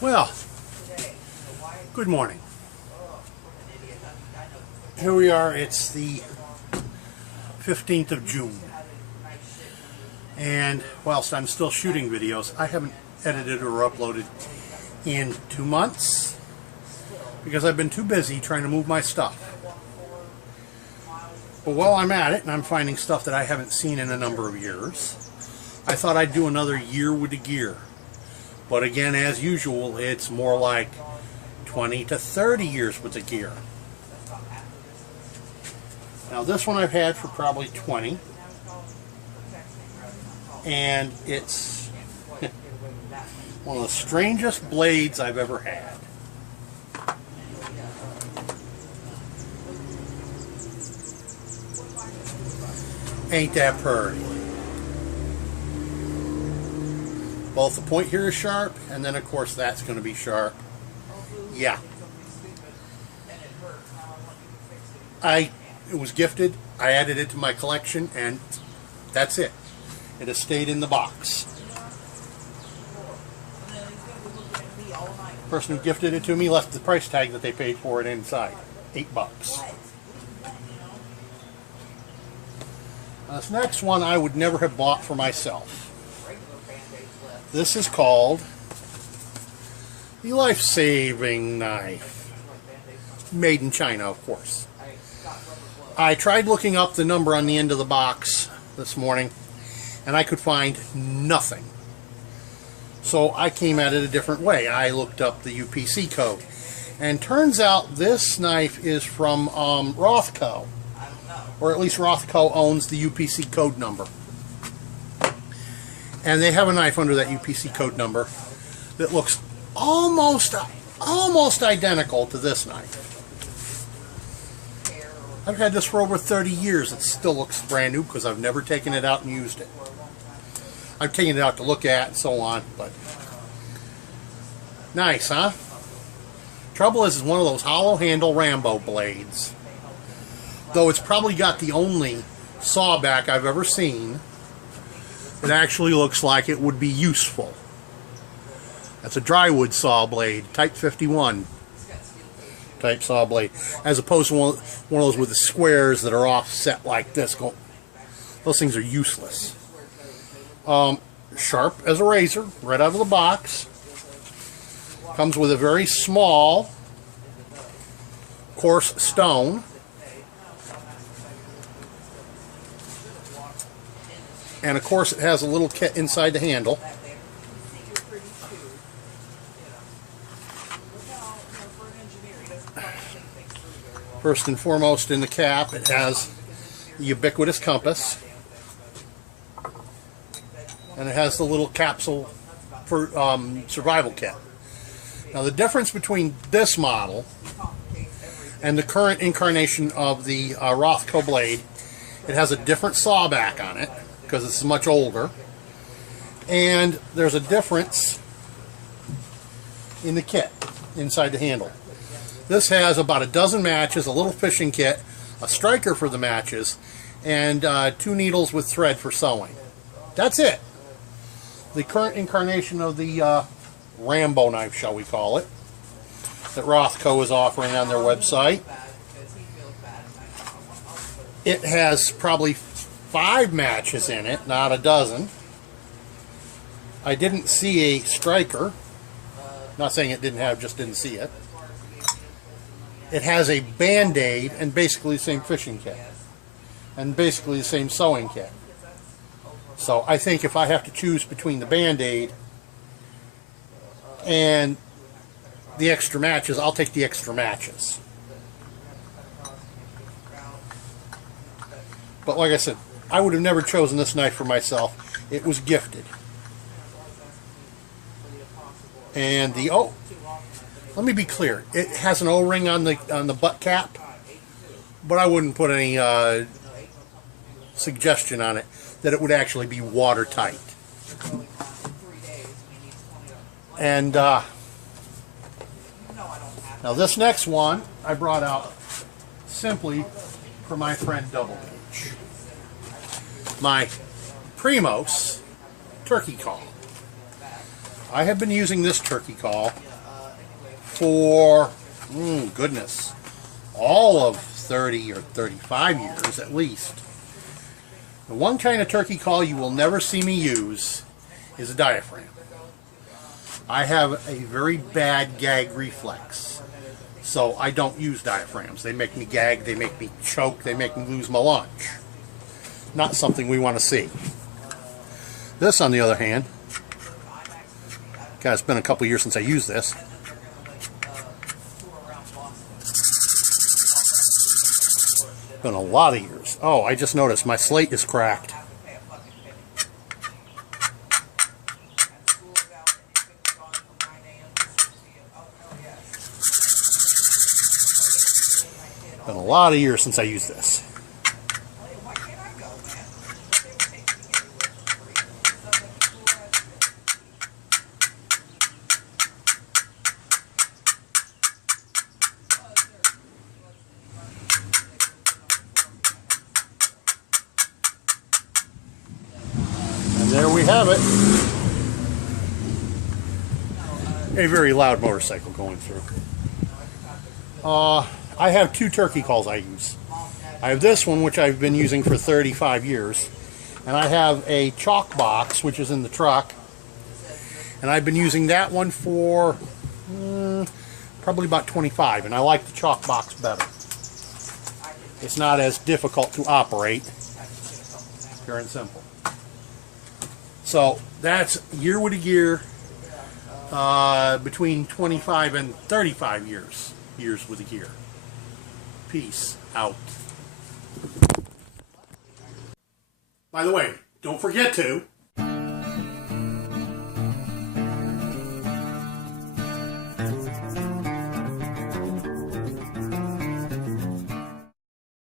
Well, good morning. Here we are, it's the 15th of June. And whilst I'm still shooting videos, I haven't edited or uploaded in 2 months because I've been too busy trying to move my stuff. But while I'm at it, and I'm finding stuff that I haven't seen in a number of years, I thought I'd do another year with the gear. But again, as usual, it's more like 20 to 30 years with the gear. Now this one I've had for probably 20. And it's one of the strangest blades I've ever had. Ain't that pretty? Both the point here is sharp, and then of course that's going to be sharp. Yeah. It was gifted, I added it to my collection, and that's it. It has stayed in the box. The person who gifted it to me left the price tag that they paid for it inside. $8. Now, this next one I would never have bought for myself. This is called the Life-Saving Knife. Made in China, of course. I tried looking up the number on the end of the box this morning, and I could find nothing. So I came at it a different way. I looked up the UPC code. And turns out this knife is from Rothco. Or at least Rothco owns the UPC code number. And they have a knife under that UPC code number that looks almost identical to this knife. I've had this for over 30 years. It still looks brand new because I've never taken it out and used it. I've taken it out to look at and so on, but nice, huh? Trouble is, it's one of those hollow handle Rambo blades. Though it's probably got the only sawback I've ever seen that actually looks like it would be useful. That's a drywood saw blade, Type 51 type saw blade, as opposed to one of those with the squares that are offset like this. Those things are useless. Sharp as a razor, right out of the box. Comes with a very small, coarse stone. And of course it has a little kit inside the handle. First and foremost, in the cap it has the ubiquitous compass. And it has the little capsule for survival kit. Now the difference between this model and the current incarnation of the Rothco blade, it has a different sawback on it, because it's much older, and there's a difference in the kit inside the handle. This has about a dozen matches, a little fishing kit, a striker for the matches, and 2 needles with thread for sewing. That's it. The current incarnation of the Rambo knife, shall we call it, that Rothco is offering on their website. It has probably 5 matches in it, not a dozen. I didn't see a striker. Not saying it didn't have, just didn't see it. It has a Band-Aid and basically the same fishing kit. And basically the same sewing kit. So I think if I have to choose between the Band-Aid and the extra matches, I'll take the extra matches. But like I said, I would have never chosen this knife for myself. It was gifted. And the let me be clear. It has an O-ring on the butt cap, but I wouldn't put any suggestion on it that it would actually be watertight. And now this next one I brought out simply for my friend Double H. My Primos turkey call. I have been using this turkey call for, goodness, all of 30 or 35 years at least. The one kind of turkey call you will never see me use is a diaphragm. I have a very bad gag reflex, so I don't use diaphragms. They make me gag, they make me choke, they make me lose my lunch. Not something we want to see. This, on the other hand, God, it's been a couple years since I used this. Been a lot of years. Oh, I just noticed my slate is cracked. Been a lot of years since I used this. And there we have it. A very loud motorcycle going through. I have two turkey calls I use. I have this one, which I've been using for 35 years. And I have a chalk box, which is in the truck. And I've been using that one for probably about 25. And I like the chalk box better. It's not as difficult to operate. Pure and simple. So that's year with a gear, between 25 and 35 years with a gear. Peace out. By the way, don't forget to